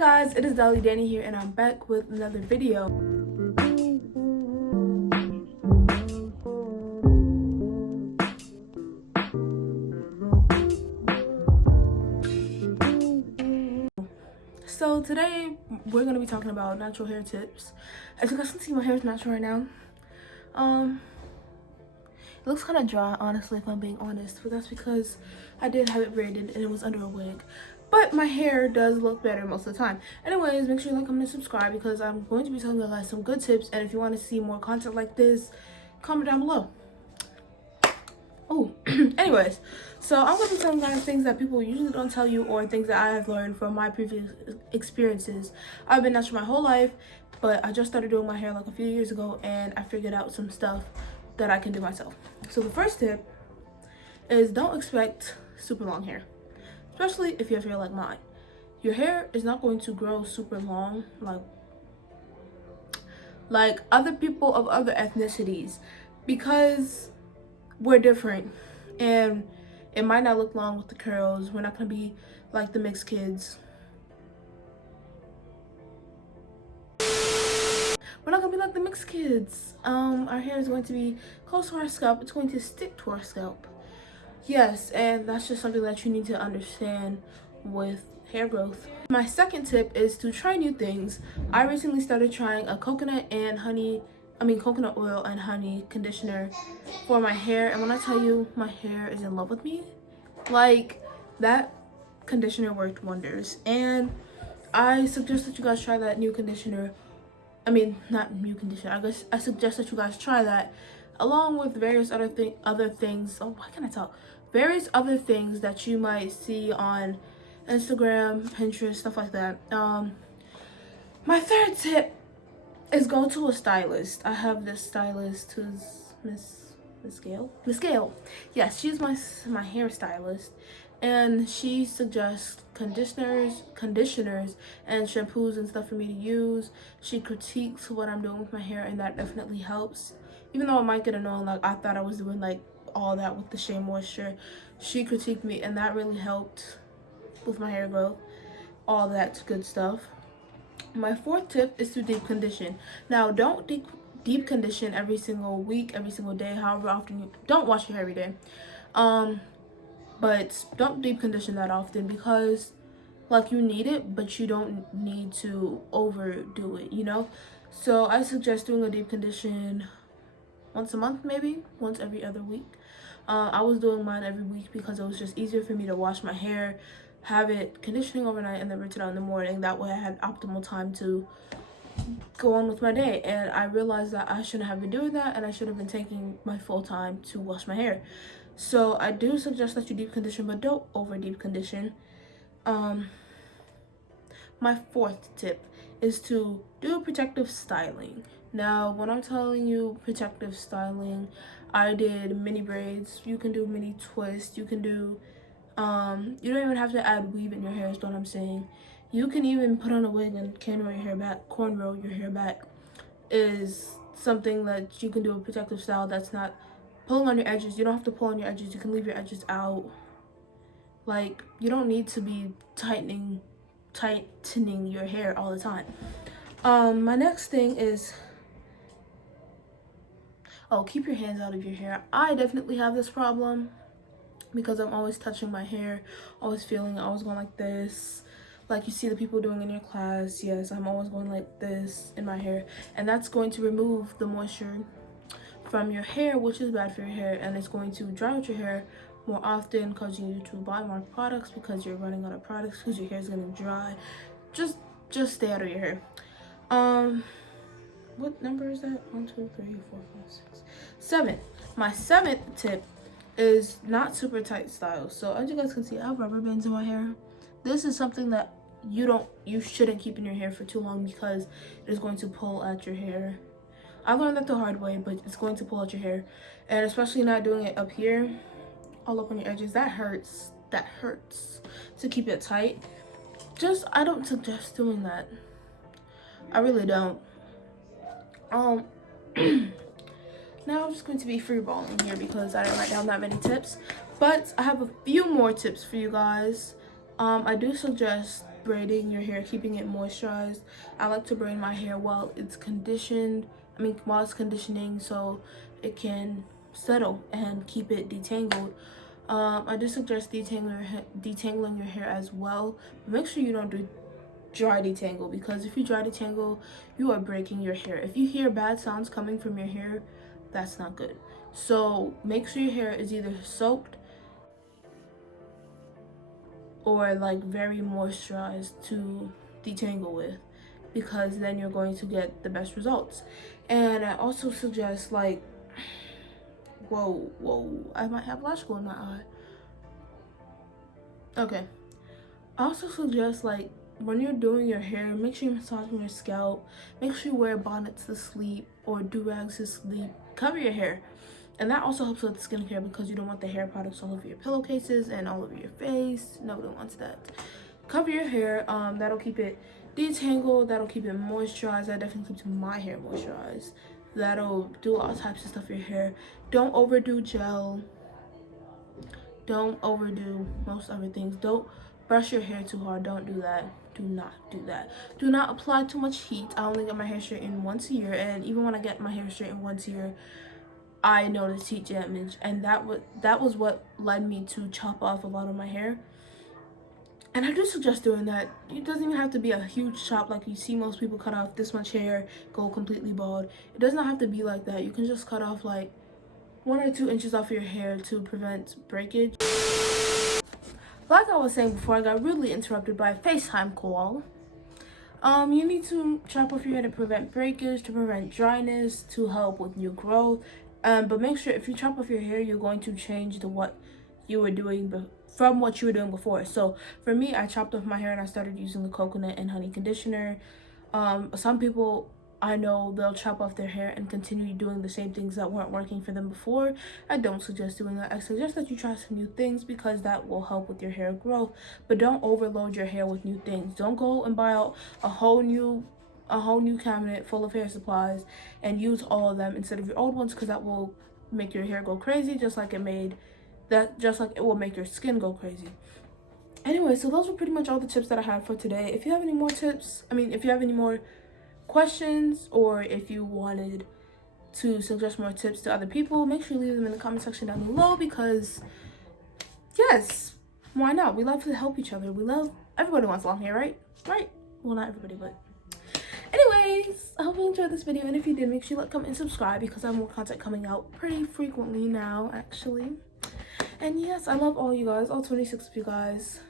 guys, it is Danny here and I'm back with another video. So today we're going to be talking about natural hair tips. As you guys can see, my hair is natural right now. It looks kind of dry, honestly, if I'm being honest, but that's because I did have it braided and it was under a wig. But my hair does look better most of the time. Anyways, make sure you like, comment, and subscribe because I'm going to be telling you guys some good tips. And if you want to see more content like this, comment down below. Oh, anyways, so I'm going to be telling you guys things that people usually don't tell you or things that I have learned from my previous experiences. I've been natural my whole life, but I just started doing my hair like a few years ago and I figured out some stuff that I can do myself. So the first tip is don't expect super long hair. Especially if you have hair like mine. Your hair is not going to grow super long like other people of other ethnicities because we're different and it might not look long with the curls. We're not going to be like the mixed kids. We're not going to be like the mixed kids. Our hair is going to be close to our scalp. It's going to stick to our scalp. Yes, and that's just something that you need to understand with hair growth. My second tip is to try new things. I recently started trying a coconut oil and honey conditioner for my hair, and when I tell you my hair is in love with me, like, that conditioner worked wonders. And I suggest that you guys try that new conditioner. Not new conditioner. I suggest that you guys try that along with various other things. Oh, why can't I talk? Various other things that you might see on Instagram, Pinterest, stuff like that. My third tip is go to a stylist. I have this stylist who's Miss Gale. Yes, she's my hairstylist, and she suggests conditioners and shampoos and stuff for me to use. She critiques what I'm doing with my hair, and that definitely helps. Even though it might get annoying, like I thought I was doing like all that with the Shea Moisture, she critiqued me and that really helped with my hair growth. All that good stuff. My fourth tip is to deep condition. Now, don't deep condition every single week, every single day, however often you don't wash your hair every day. But don't deep condition that often because like you need it, but you don't need to overdo it, you know? So I suggest doing a deep condition once a month, maybe once every other week. I was doing mine every week because it was just easier for me to wash my hair, have it conditioning overnight, and then rinse it out in the morning. That way I had optimal time to go on with my day. And I realized that I shouldn't have been doing that, and I should have been taking my full time to wash my hair. So I do suggest that you deep condition, but don't over deep condition. My fourth tip is to do protective styling. Now, when I'm telling you protective styling, I did mini braids. You can do mini twists. You can do, you don't even have to add weave in your hair, is what I'm saying. You can even put on a wig and cornrow your hair back. Is something that you can do a protective style that's not pulling on your edges. You don't have to pull on your edges. You can leave your edges out. Like, you don't need to be tightening your hair all the time. My next thing is, keep your hands out of your hair. I definitely have this problem because I'm always touching my hair, always feeling it, always going like this, like you see the people doing in your class. Yes, I'm always going like this in my hair, and that's going to remove the moisture from your hair, which is bad for your hair, and it's going to dry out your hair more often, causing you to buy more products because you're running out of products because your hair is going to dry. Just stay out of your hair. What number is that? 1, 2, 3, 4, 5, 6, 7. My seventh tip is not super tight styles. So as you guys can see, I have rubber bands in my hair. This is something that you shouldn't keep in your hair for too long because it is going to pull at your hair. I learned that the hard way, but it's going to pull out your hair, and especially not doing it up here, all up on your edges. That hurts to keep it tight. I don't suggest doing that. I really don't. Now I'm just going to be freeballing here because I didn't write down that many tips, but I have a few more tips for you guys. I do suggest braiding your hair, keeping it moisturized. I like to braid my hair while it's conditioned. While it's conditioning, so it can settle and keep it detangled. I do suggest detangling your hair as well. But make sure you don't do dry detangle, because if you dry detangle, you are breaking your hair. If you hear bad sounds coming from your hair, that's not good. So make sure your hair is either soaked or like very moisturized to detangle with, because then you're going to get the best results. And I also suggest, like, whoa, I might have lash glue in my eye. Okay. I also suggest, like, when you're doing your hair, make sure you're massaging your scalp. Make sure you wear bonnets to sleep or do-rags to sleep. Cover your hair. And that also helps with skincare, because you don't want the hair products all over your pillowcases and all over your face. Nobody wants that. Cover your hair. That'll keep it detangled. That'll keep it moisturized. That definitely keeps my hair moisturized. That'll do all types of stuff for your hair. Don't overdo gel. Don't overdo most other things. Don't brush your hair too hard. Don't do that. Do not do that. Do not apply too much heat. I only get my hair straightened once a year, and even when I get my hair straightened once a year, I noticed heat damage, and that was what led me to chop off a lot of my hair. And I do suggest doing that. It doesn't even have to be a huge chop like you see most people cut off this much hair, go completely bald. It does not have to be like that. You can just cut off like 1 or 2 inches off your hair to prevent breakage. Like I was saying before, I got rudely interrupted by a FaceTime call. You need to chop off your hair to prevent breakage, to prevent dryness, to help with new growth. But make sure if you chop off your hair, you're going to change to what you were doing from what you were doing before. So for me, I chopped off my hair and I started using the coconut and honey conditioner. Some people I know, they'll chop off their hair and continue doing the same things that weren't working for them before. I don't suggest doing that. I suggest that you try some new things, because that will help with your hair growth. But don't overload your hair with new things. Don't go and buy out a whole new cabinet full of hair supplies and use all of them instead of your old ones, because that will make your hair go crazy, just like it will make your skin go crazy. Anyway, so those were pretty much all the tips that I had for today. If you have any more tips, if you have any more questions, or if you wanted to suggest more tips to other people, make sure you leave them in the comment section down below, because yes, why not? We love to help each other. Everybody wants long hair, right? Well, not everybody, but anyways, I hope you enjoyed this video, and if you did, make sure you like, comment, and subscribe, because I have more content coming out pretty frequently now, actually. And yes, I love all you guys, all 26 of you guys.